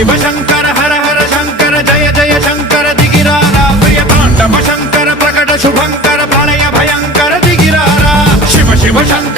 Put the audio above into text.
शिव शंकर हर हर शंकर जय जय शंकर दिगिरारा प्रिय तांडव शंकर प्रकट शुभंकर प्रलय भयंकर दिगिरारा शिव शिव शंकर